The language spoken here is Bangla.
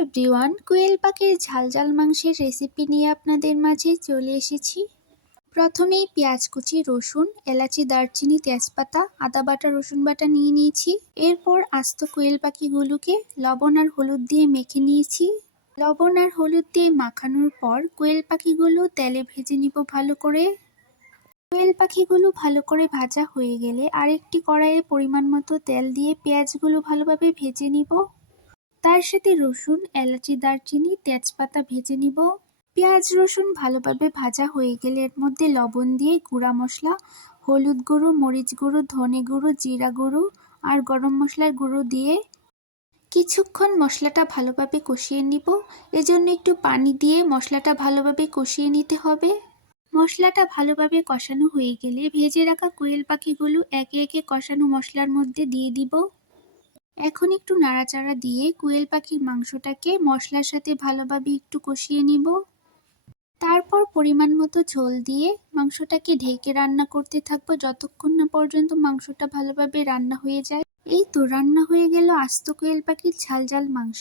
এভরিওয়ান, কোয়েল পাখির ঝাল ঝাল মাংসের রেসিপি নিয়ে আপনাদের মাঝে চলে এসেছি। প্রথমেই পেঁয়াজ কুচি, রসুন, এলাচি, দারচিনি, তেজপাতা, আদা বাটা, রসুন বাটা নিয়ে নিয়েছি। এরপর আস্ত কোয়েল পাখিগুলোকে লবণ আর হলুদ দিয়ে মেখে নিয়েছি। লবণ আর হলুদ দিয়ে মাখানোর পর কোয়েল পাখিগুলো তেলে ভেজে নিব ভালো করে। কোয়েল পাখিগুলো ভালো করে ভাজা হয়ে গেলে আরেকটি কড়াইয়ে পরিমাণ মতো তেল দিয়ে পেঁয়াজগুলো ভালোভাবে ভেজে নিব। তার সাথে রসুন, এলাচি, দারচিনি, তেজপাতা ভেজে নিব। পেঁয়াজ রসুন ভালোভাবে ভাজা হয়ে গেলে এর মধ্যে লবণ দিয়ে গুঁড়া মশলা, হলুদ গুঁড়ো, মরিচ গুঁড়ো, ধনে গুঁড়ো, জিরা গুঁড়ো আর গরম মশলার গুঁড়ো দিয়ে কিছুক্ষণ মশলাটা ভালোভাবে কষিয়ে নিব। এজন্য একটু পানি দিয়ে মশলাটা ভালোভাবে কষিয়ে নিতে হবে। মশলাটা ভালোভাবে কষানো হয়ে গেলে ভেজে রাখা কোয়েল পাখিগুলো একে একে কষানো মশলার মধ্যে দিয়ে দিব। এখন একটু নাড়াচাড়া দিয়ে কোয়েল পাখির মাংসটাকে মশলার সাথে ভালোভাবে একটু কষিয়ে নিব। তারপর পরিমাণ মতো ঝোল দিয়ে মাংসটাকে ঢেকে রান্না করতে থাকবো যতক্ষণ না পর্যন্ত মাংসটা ভালোভাবে রান্না হয়ে যায়। এই তো রান্না হয়ে গেল আস্ত কোয়েল পাখির ঝাল ঝাল মাংস।